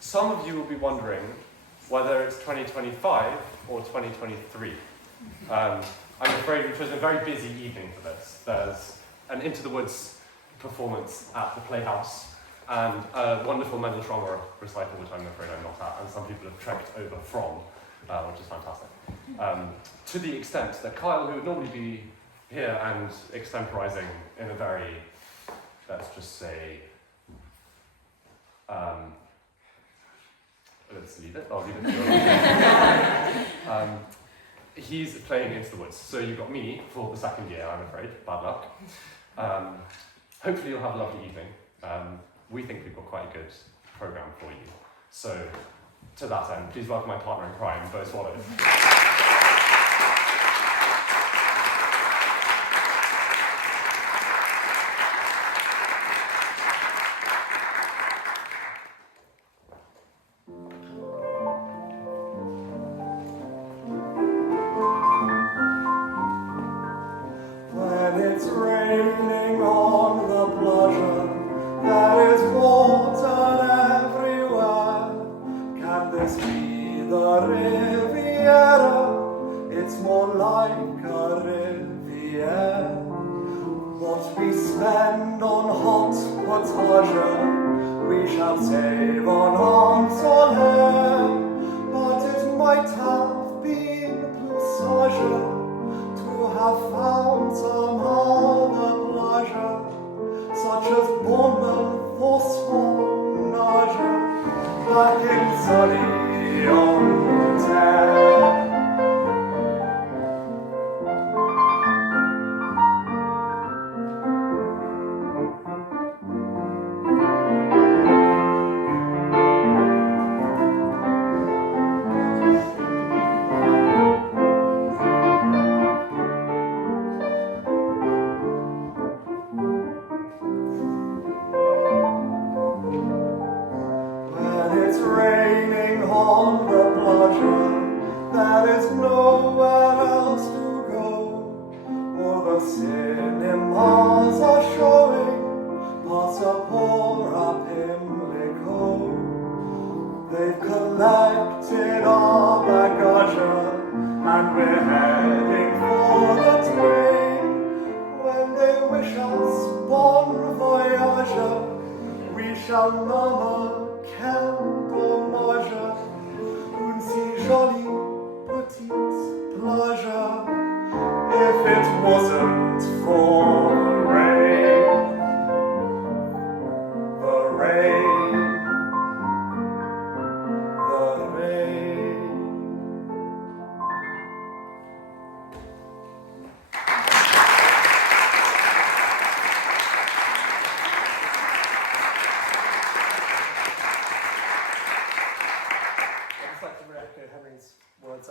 Some of you will be wondering whether it's 2025 or 2023. I'm afraid we've chosen a very busy evening for this. There's an Into the Woods performance at the Playhouse and a wonderful mental trauma recital, which I'm afraid I'm not at, and some people have trekked over from, which is fantastic. To the extent that Kyle, who would normally be here and extemporizing in a very, let's just say, let's leave it. I'll leave it to you. He's playing Into the Woods, so you've got me for the second year, I'm afraid. Bad luck. Hopefully you'll have a lovely evening. We think we've got quite a good programme for you. So, to that end, please welcome my partner in crime, Beau Wallow.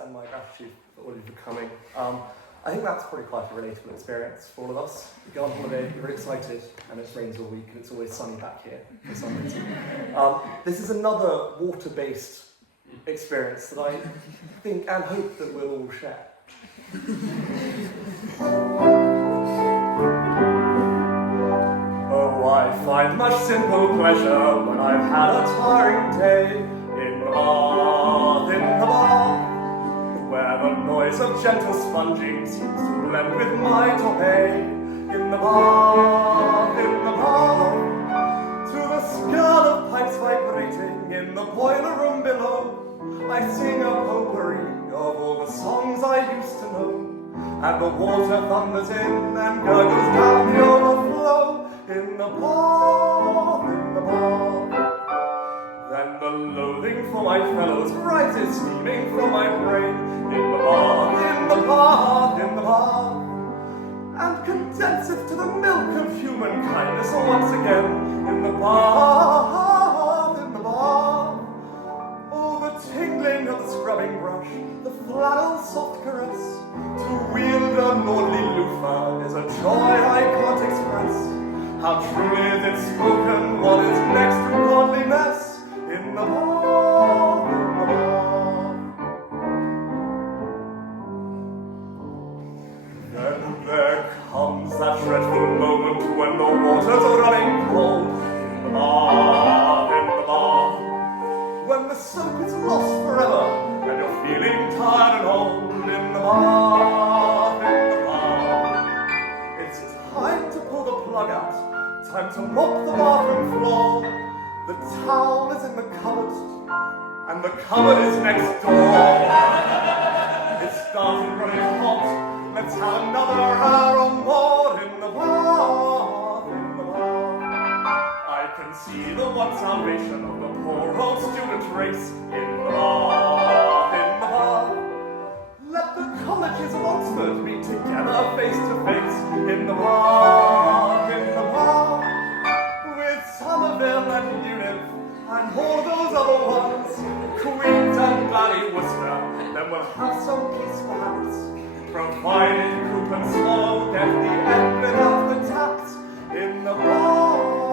And my gratitude for all of you coming. I think that's probably quite a relatable experience for all of us. You go on holiday, you're really excited, and it rains all week, and it's always sunny back here for some reason. This is another water-based experience that I think and hope that we'll all share. Oh, I find much simple pleasure when I've had a tiring day in the bath, where the noise of gentle sponging seems to blend with my toupee. In the bath, to the skirl of pipes vibrating in the boiler room below, I sing a potpourri of all the songs I used to know, and the water thunders in and gurgles down the overflow. In the bath, then the loathing for my fellows rises steaming from my brain. In the bath, and condenseth to the milk of human kindness once again. In the bath, oh, the tingling of the scrubbing brush, the flannel soft caress, to wield a lordly loofah is a joy I can't express. How truly is it spoken, what is next to godliness? In the bath, Then there comes that dreadful moment when the waters are running cold. In the bath, towel is in the cupboard, and the cupboard is next door. It's starting running hot, let's have another hour or more in the bath, in the bath. I can see the one salvation of the poor old student race in the bath, in the bath. Let the colleges of Oxford meet together face to face in the bath, in the bath. With Somerville and Newnham and all those other ones, Queens and Worcester, then we'll have some peace perhaps, provided Coop and Wallow get the end without the tax in the bath.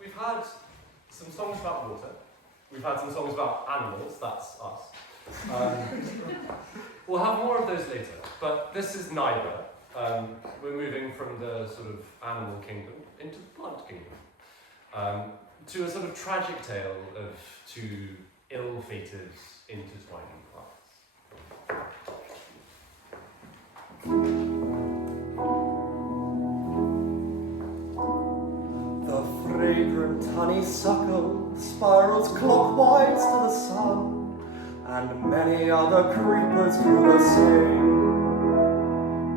We've had some songs about water. We've had some songs about animals, that's us. We'll have more of those later, but this is neither. We're moving from the sort of animal kingdom into the plant kingdom, to a sort of tragic tale of two ill-fated intertwining plants. The fragrant honeysuckle spirals clockwise to the sun, and many other creepers do the same.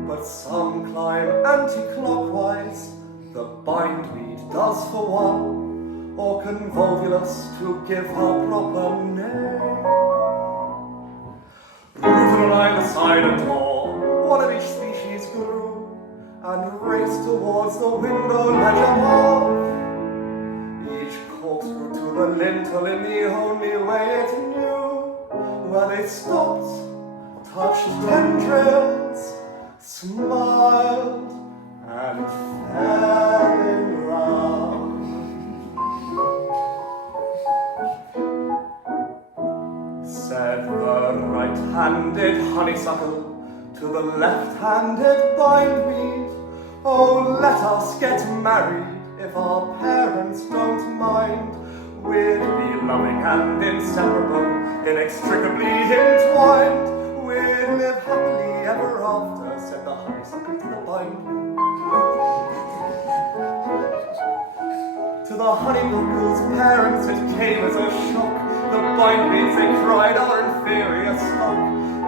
But some climb anti-clockwise, the bindweed does for one, or convolvulus to give her proper name. Rooted on either side a door, one of each species grew, and raced towards the window ledge above. Each corkscrew to the lintel in the only way it knew, where they stopped, touched tendrils, smiled, and fell in love. Said the right-handed honeysuckle to the left-handed bindweed, oh, let us get married if our parents don't mind. We'd be loving and inseparable, inextricably entwined. We'd live happily ever after, said the honeysuckle to the bindweed. To the honeysuckle's parents it came as a shock. The bindweeds, they cried, our inferior stock.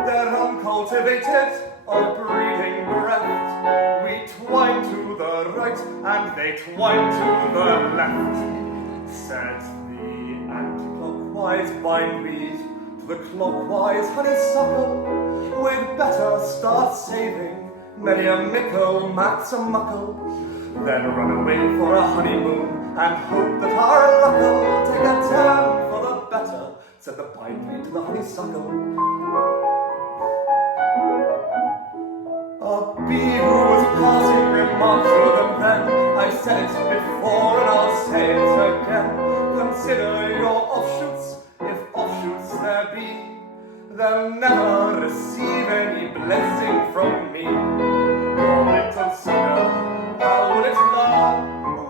They're uncultivated, of breeding bereft. We twine to the right, and they twine to the left. Said the anti-clockwise bindweed to the clockwise honeysuckle, we'd better start saving many a mickle, max a muckle, then run away for a honeymoon and hope that our luck'll take a turn for the better, said the bindweed to the honeysuckle. A bee who was passing remarked to them then, I said it before and I'll say it again, consider your offshoots, if offshoots there be, they'll never receive any blessing from me. Your little sucker, how will it learn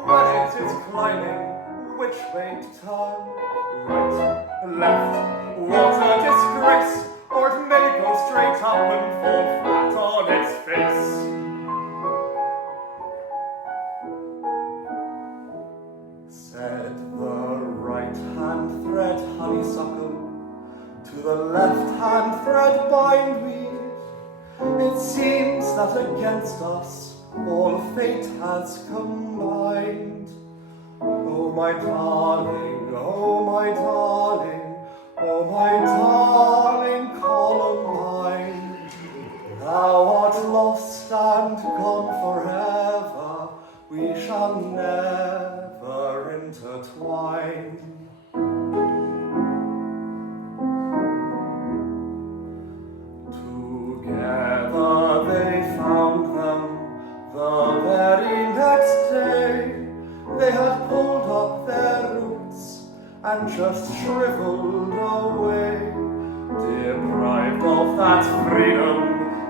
when it is climbing, which way to turn? Right, left, what a disgrace, or it may go straight up and fall flat on its face. Said the right-hand thread honeysuckle to the left-hand thread bindweed, it seems that against us all fate has combined. Oh my darling, oh my darling, oh my darling Columbine, thou art lost and gone forever, we shall never intertwine. Together they found them the very next day. They had pulled up their roots and just shriveled away, deprived of that freedom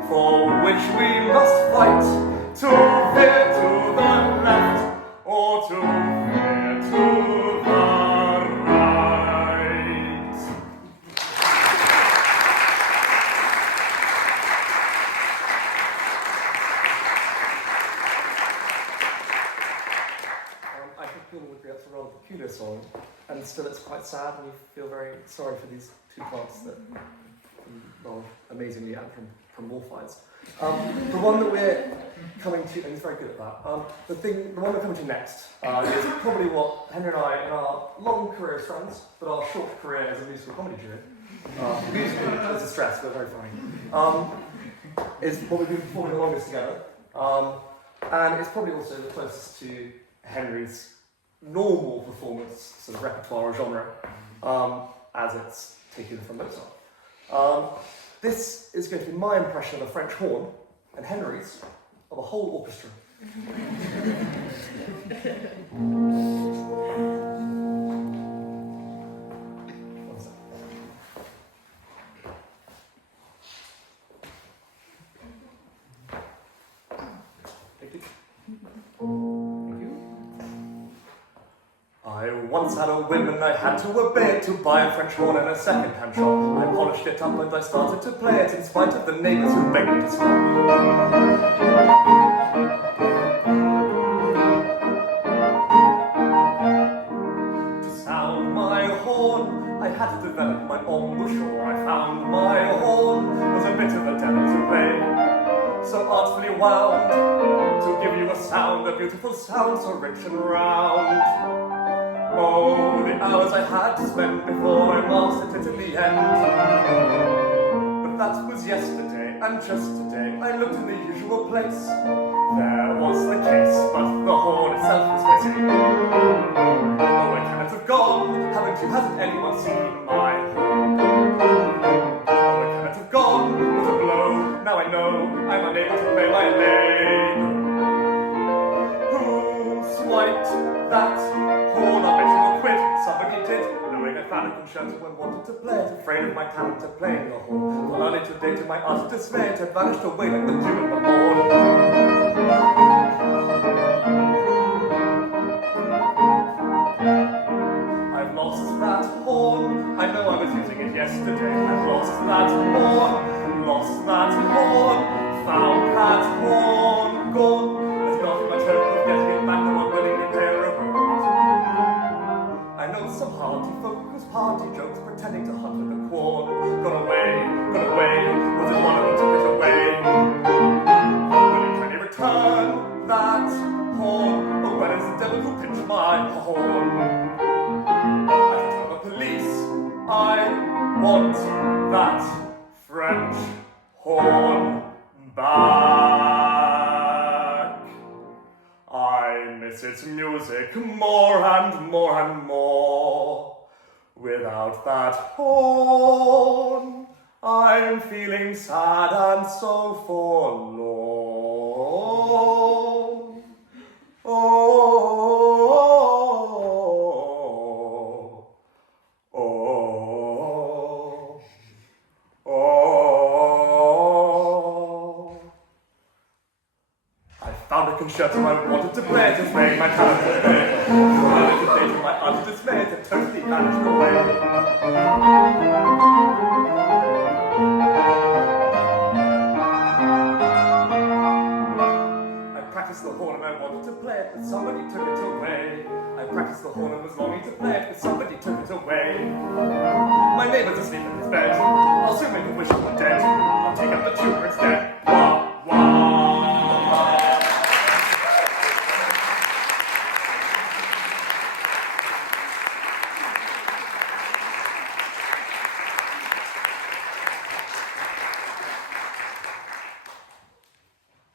for which we must fight to veer to the left, or to veer to the right. I think people would agree that's a rather peculiar song, and still it's quite sad, and you feel very sorry for these two plants that well, amazingly anthropomorphize. The one that we're coming to, and he's very good at that, the one we're coming to next is probably what Henry and I, in our long career as friends, but our short career as a musical comedy duo, musically, it's a stress, but very funny, is what we've been performing the longest together. And it's probably also the closest to Henry's normal performance, sort of repertoire or genre, as it's taken from Mozart. This is going to be my impression of a French horn, and Henry's of a whole orchestra. One second. Thank you. I once had a whim and I had to obey it to buy a French horn in a second-hand shop. I polished it up and I started to play it in spite of the neighbours who begged me to stop. To sound my horn, I had to develop my embouchure. I found my horn was a bit of a devil to play, so artfully wound to give you a sound, a beautiful sound so rich and round. Oh, the hours I had to spend before I mastered it in the end. But that was yesterday, and just today I looked in the usual place. There was the case, but the horn itself was missing. Oh, I cannot have gone, hasn't anyone seen my horn? Oh, I cannot have gone, what a blow, now I know I'm unable to play my leg. Who swiped that horn? I bet you will quit. Somebody did, knowing I found a concerto and wanted to play it, afraid of my talent to play the horn. For early today, to my utter dismay, it had vanished away like the dew in the morn. I've lost that horn. I know I was using it yesterday. I've lost that horn. Lost that horn. Found that horn. Gone. There's not much hope of getting it back, though I'm willingly pay a reward. I know some hearty folk whose party jokes pretending to hunt with the corn. Gone away, was it one of them took it away? Will you kindly return that horn? Oh, where is the devil who pinched my horn? I can tell the police I want that French horn back. I miss its music more and more and more. Without that horn, I'm feeling sad and so forlorn. I found a concerto I wanted to play it, afraid my talent to play. I wanted to play to my utter dismay, it had totally vanished away. I practiced the horn and I wanted to play it, but somebody took it away. I practiced the horn and was longing to play it, but somebody took it away. My neighbour's asleep in his bed. I'll soon make a wish he were dead. I'll take up the tuba instead. Wah, wah.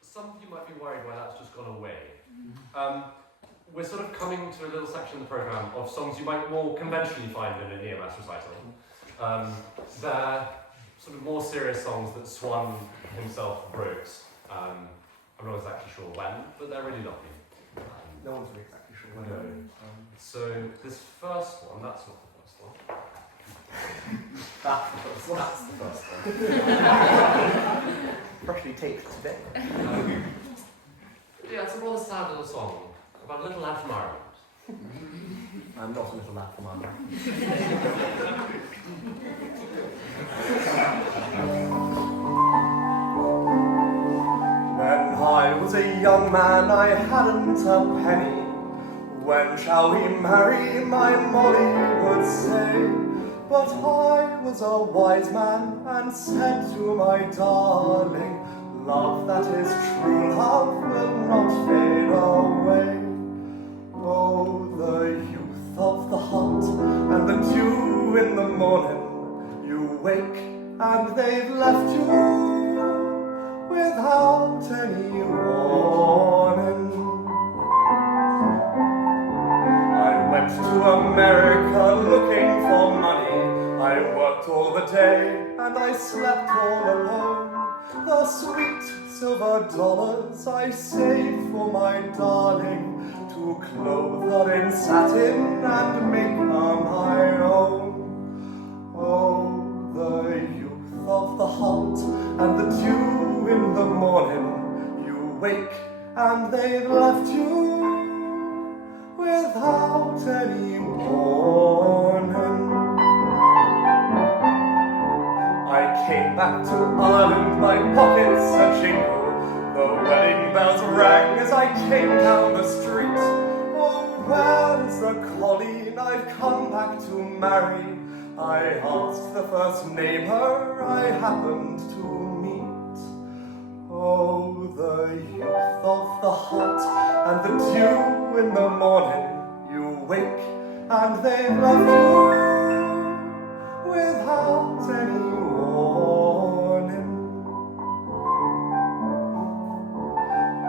Some of you might be worried why that's just gone away. We're sort of coming to a little section of the programme of songs you might more conventionally find in an EMS recital. They're sort of more serious songs that Swann himself wrote. I'm not exactly sure when, but they're really lovely. No one's really exactly sure when. No. So this first one, that's not the first one. That's the first one. Freshly taped today. Yeah, it's a rather sad little song about a little lad from Ireland. I'm not a little lad from Ireland. When I was a young man, I hadn't a penny. When shall we marry, my Molly would say. But I was a wise man and said to my darling, love that is true love will not fade away. Oh, the youth of the heart and the dew in the morning. You wake and they've left you without any warning. I went to America looking for money. I worked all the day and I slept all alone. The sweet silver dollars I saved for my darling, to clothe her in satin and make her my own. Oh, the youth of the heart and the dew in the morning. You wake and they've left you without any warning. I came back to Ireland, my pockets a jingle. The wedding bells rang as I came down the street. Oh, where's the colleen I've come back to marry? I asked the first neighbour I happened to meet. Oh, the youth of the heart and the dew in the morning. You wake and they've left you without any warning.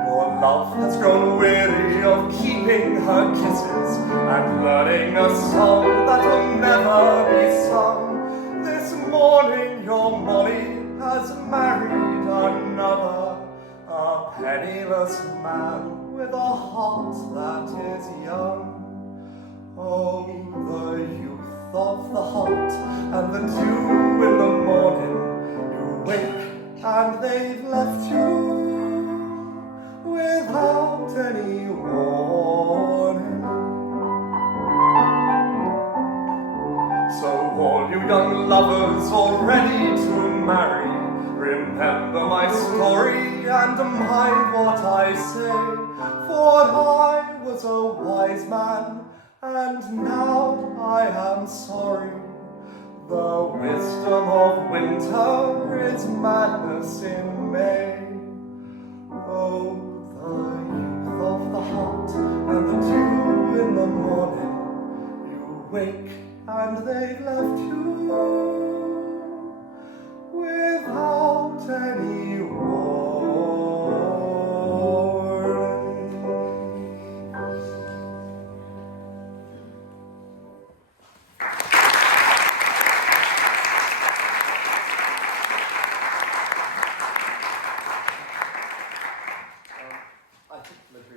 Your love has grown weary of keeping her kisses and learning a song that will never be sung. This morning your Molly has married another, a penniless man with a heart that is young. Oh, the youth of the heart and the dew in the morning. You wake and they've left you without any warning. So all you young lovers all ready to marry, remember my story and mind what I say. For I was a wise man, and now I am sorry. The wisdom of winter is madness in May. Oh, the youth of the heart and the dew in the morning. You wake and they've left you without any warning.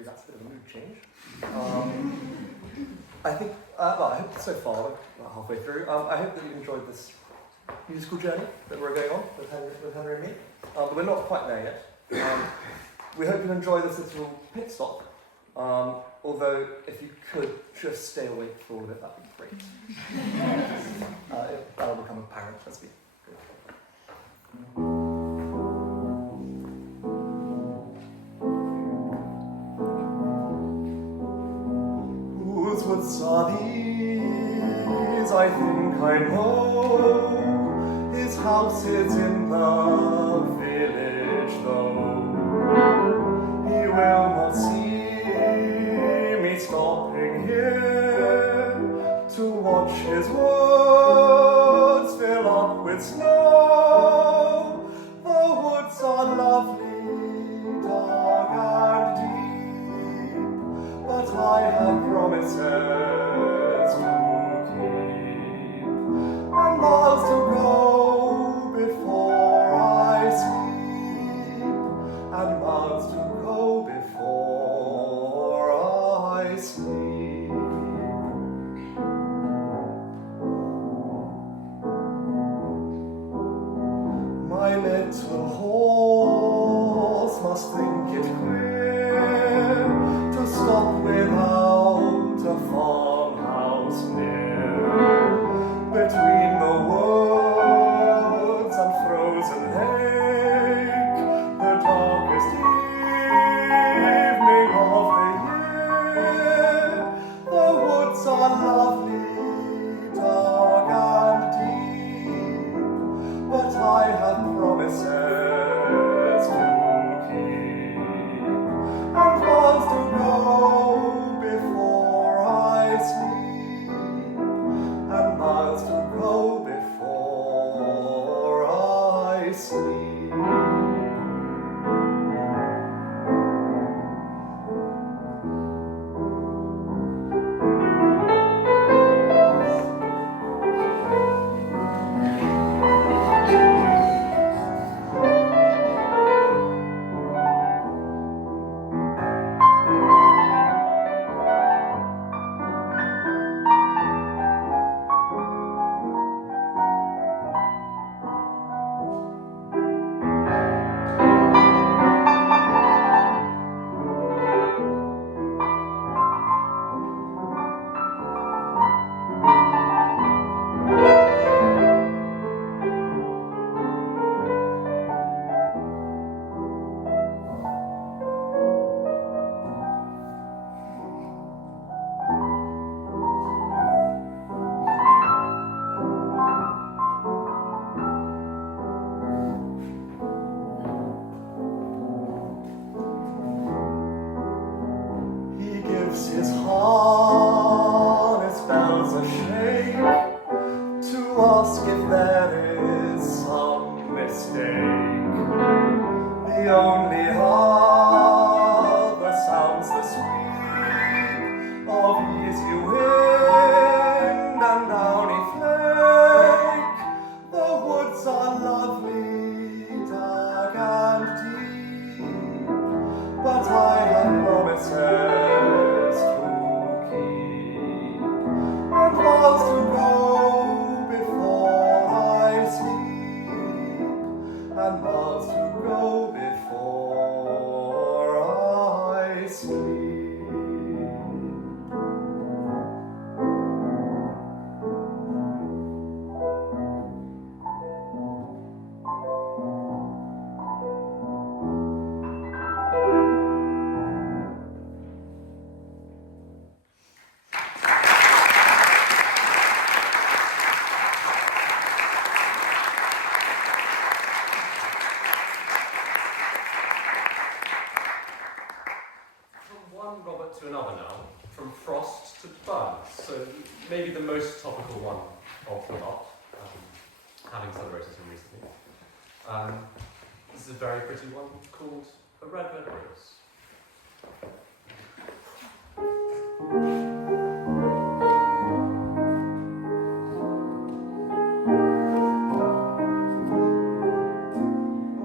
That's a bit of a mood change. I think, well, I hope so far, we're halfway through, I hope that you enjoyed this musical journey that we're going on with Henry and me. But we're not quite there yet. We hope you enjoy this little pit stop. Although, if you could just stay awake for all of it, that'd be great. That'll become apparent as we go. Whose woods are these? I think I know. His house is in the village, though. He will not see me stopping here to watch his woods fill up with snow. The woods are lovely, dark and deep, but I have promises to keep, and miles to go before I sleep, and miles to go before I sleep. My little horse must think it queer makes his harness bells a shake to ask if there is some mistake. The only other sounds the sweep of easy wind and downy flake. The woods are lovely, dark and deep, but I have promises to keep, and vows to go before I sleep, and vows to go before I sleep. To another now, from frost to buds, so maybe the most topical one of the lot, having celebrated him recently. This is a very pretty one called A Red Red Rose.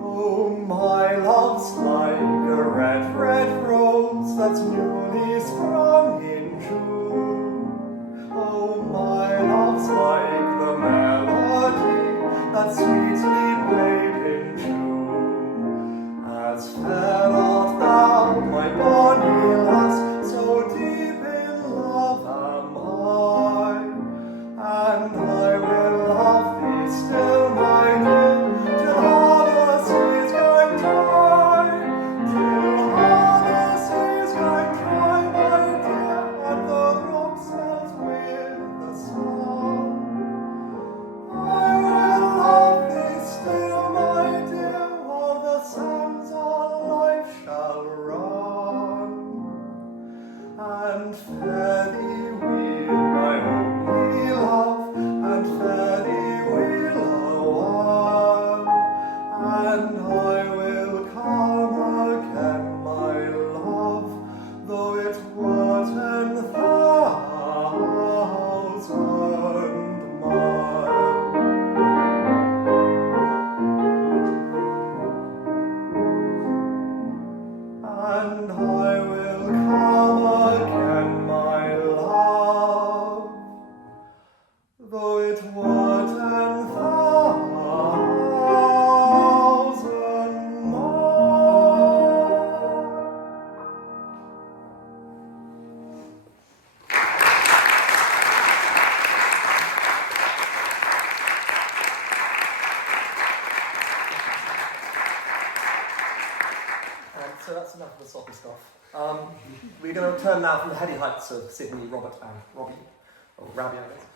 Oh, my love's like a red, red rose that's newly sprung in June. Oh, my love's like the melody that sweetly played in June. As fair art thou, my bonny lass, so deep in love am I, and I will love thee still, my dear, till all the seas can dry, till all the seas can dry, my dear, and the rocks melt with the sun. I will love thee still, my dear, while the sands of life shall run, and fare thee weel, my only love, and fare thee weel awhile, and I will come again, my love, though it were 10,000 miles. And I will come again, my love, though it were 10,000 miles. So that's enough of the soppy stuff. We're going to turn now from the heady heights of Sydney, Robert and Robbie, or Rabbi, I guess,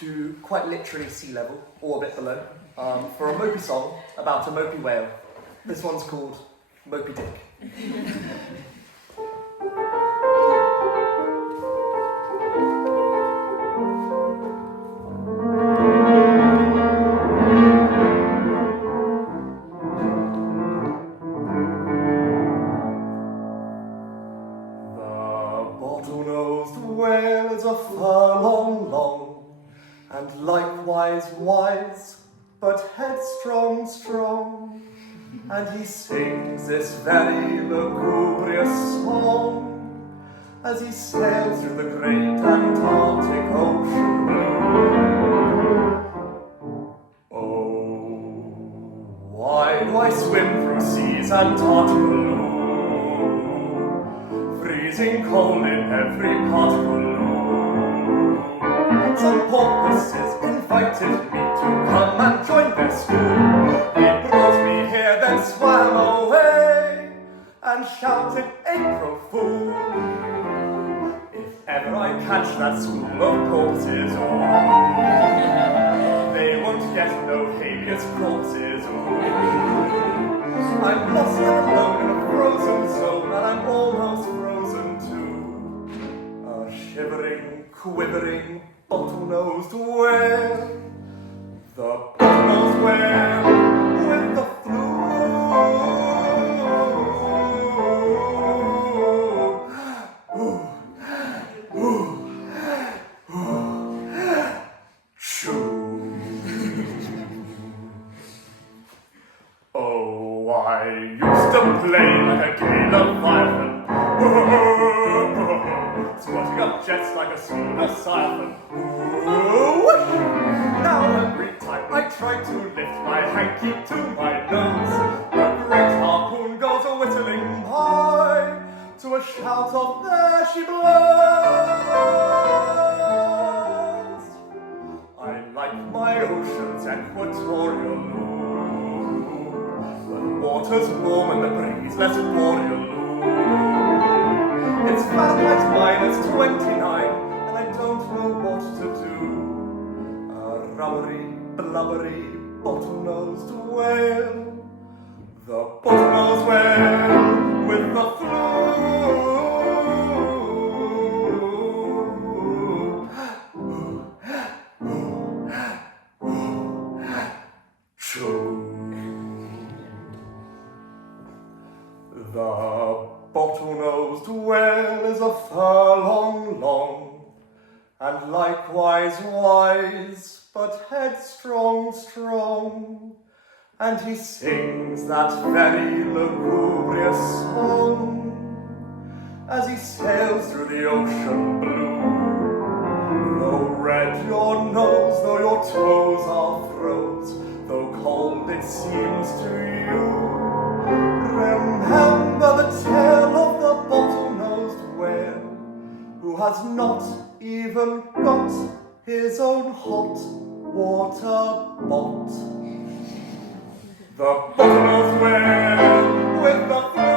to quite literally sea level, or a bit below, for a Mopy song about a Mopy whale. This one's called Mopy Dick. Bottle-nosed whale is a furlong long, and likewise wise, but headstrong strong, and he sings this very lugubrious song as he sails through the great Antarctic Ocean blue. Oh, why do I swim through seas Antarctic blue? Freezing cold in every particle. Some porpoises invited me to come and join their school. They brought me here, then swam away and shouted, "April Fool!" If ever I catch that school of porpoises, oh, they won't get no habeas corpses, oh. I'm lost and alone in a frozen zone, and I'm almost frozen too. quivering, bottle-nosed whale. The bottle-nosed whale with the flu. Oh, I used to play like a gay Leviathan, squirting up jets like a Leviathan. Now every time I try to lift my hanky to my nose, a great harpoon goes whittling by to a shout of there she blows. I like my oceans equatorial, the water's warm and the breeze less boreal. It's Fahrenheit -29 and I don't know what to do. A rubbery, blubbery, bottle-nosed whale. The bottle-nosed whale with the flu. The bottle-nosed whale is a furlong long, and likewise wise, but headstrong strong, and he sings that very lugubrious song as he sails through the ocean blue. Though red your nose, though your toes are froze, though cold it seems to you, remember the tale of the bottle-nosed whale, who has not even got his own hot water bot. The bottle-nosed whale with the flu.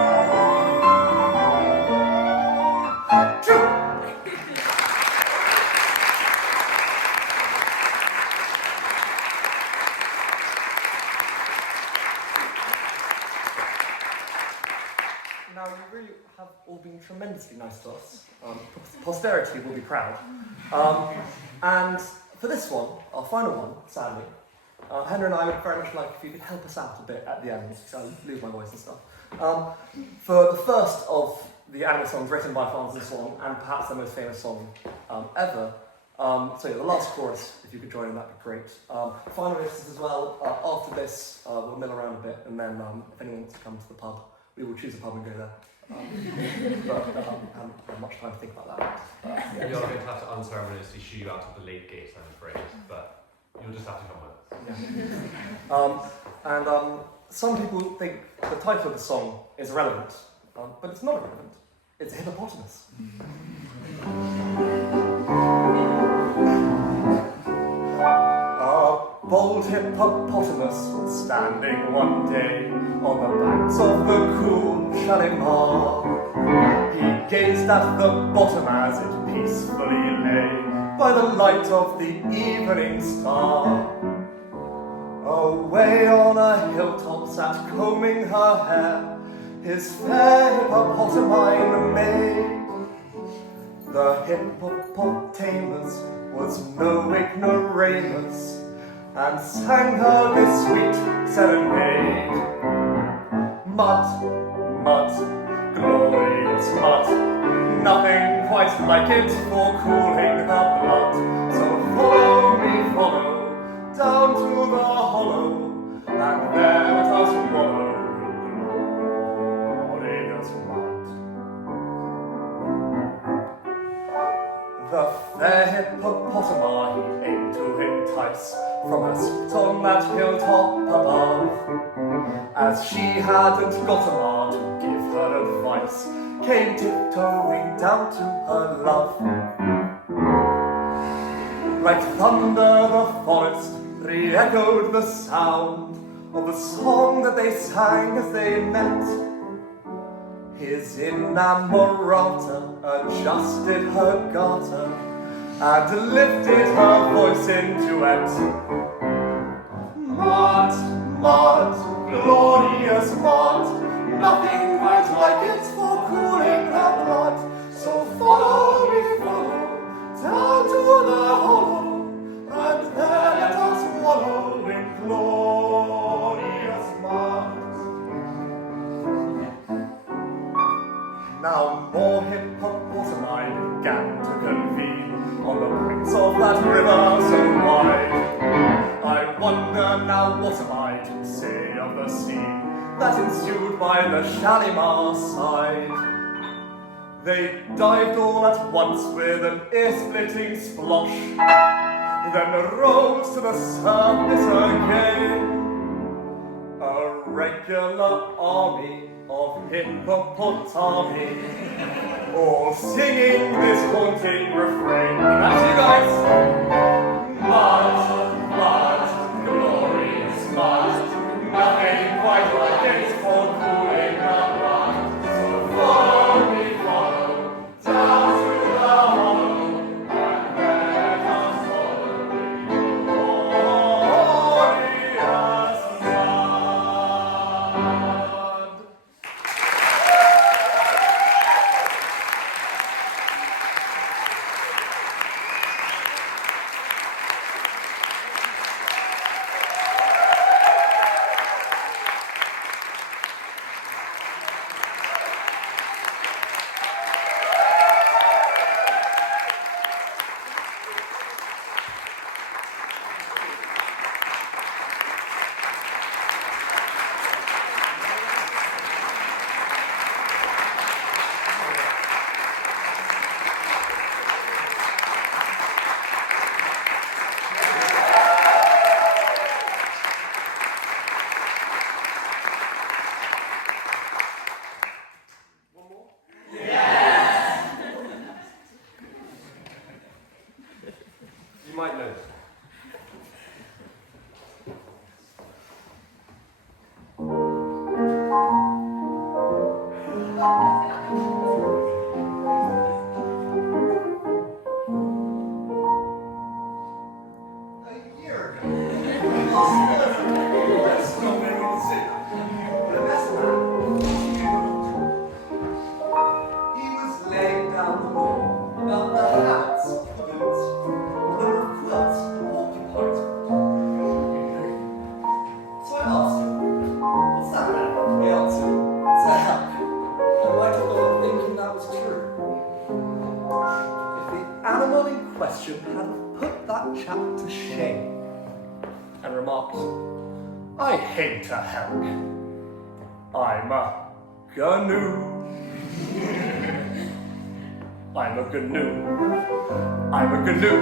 Now, you really have all been tremendously nice to us. Posterity will be proud. And for this one, our final one, sadly, Henry and I would very much like if you could help us out a bit at the end, because I lose my voice and stuff. For the first of the animal songs written by Flanders Swann, and perhaps their most famous song ever, so yeah, the last chorus, if you could join in, that'd be great. Final verses as well. After this, we'll mill around a bit, and then if anyone wants to come to the pub, we will choose a pub and go there. But I haven't had much time to think about that. You're going to have to unceremoniously shoo you out of the late gate, I'm afraid, but you'll just have to come with us. Yeah. Some people think the title of the song is irrelevant, but it's not irrelevant. It's a hippopotamus. A bold hippopotamus was standing one day on the banks of the cool Shalimar. He gazed at the bottom as it peacefully lay by the light of the evening star. Away on a hilltop sat combing her hair his fair hippopotami maid. The hippopotamus was no ignoramus, and sang her this sweet serenade. Mud, mud, glorious mud, nothing quite like it for cooling the blood. So follow me, follow, down to the hollow, and there let us wallow in glorious mud. The fair hippopotami aimed to entice from her seat on that hilltop above, as she hadn't got a ma to give her advice, came tiptoeing down to her love. Like thunder the forest re-echoed the sound of the song that they sang as they met. His inamorata adjusted her garter and lifted her voice in duet. Mud, mud, glorious mud, nothing quite like it for cooling the blood. So follow me, follow, down the scene that ensued by the Shalimar side. They dived all at once with an ear-splitting splosh, then rose to the surface again. A regular army of hippopotami, all singing this haunting refrain. That's you guys. Mud, glorious mud, nothing quite like it's for cooling the blood. So follow me, follow, down to the hollow, and let us follow glorious mud. You might know. A year ago. That's not very well said. But that's not. He was laying down the law about the hats, the boots, the number of quilts, the walking height. So I asked him, what's that man? He answered, it's a hack. And I took on thinking that was true. If the animal in question had put that chap to shame and remarked, I hate a hack. I'm a gnu. I'm a gnu. I'm a gnu.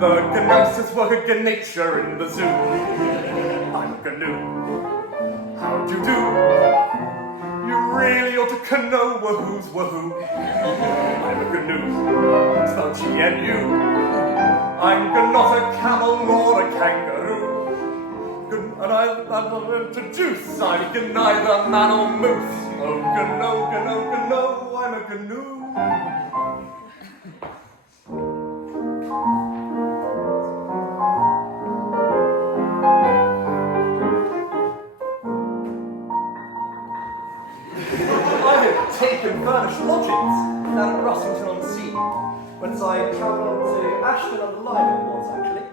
The nicest work of nature in the zoo. I'm a gnu. How'd you do? You really ought to know wahoo's wahoo. I'm a gnu. Spelled G-N-U. I'm not a camel nor a kangaroo. And I'm not introduced. I can neither man or moose. Oh, gno, I'm a gnu. I had taken furnished lodgings down at Russington-on-Sea, whence I travelled to Ashton-on-the-Lyne it was, actually.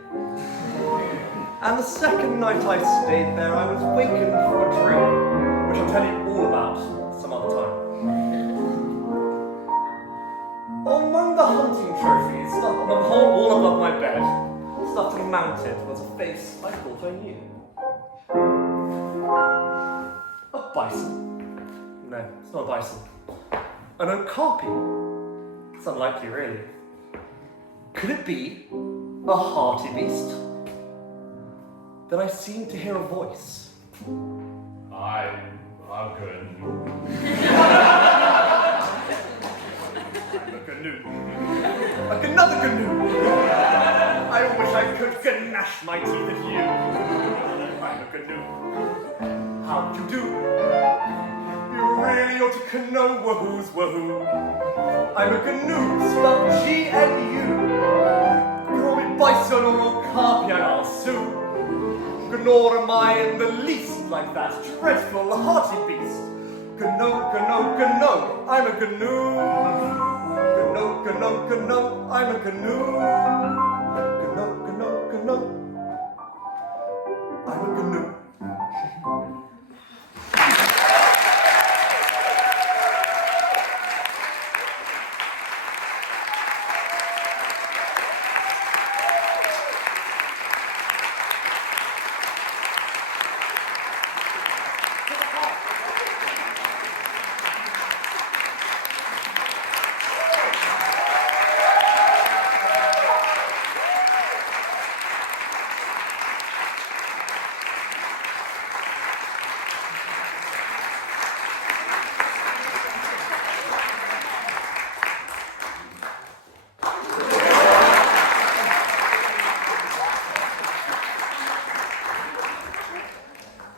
And the second night I stayed there, I was wakened from a dream, which I'll tell you all about some other time. Among the hunting trophies, stuck on the wall above my bed, stuffed and mounted, was a face I thought I knew. A bison. No, it's not a bison. An okapi. It's unlikely, really. Could it be a hearty beast? Then I seemed to hear a voice. I'm a gnu. I'm a gnu. Like another gnu. I wish I could gnash my teeth at you. I'm a gnu. How'd you do? You really ought to know wahoo's wahoo. I'm a gnu, spelled G-N-U. Call me bison or okapi and I'll sue. Nor am I in the least like that dreadful hearty beast. Gno, I'm a gnu. Gno, I'm a gnu. Gno, I'm a gnu.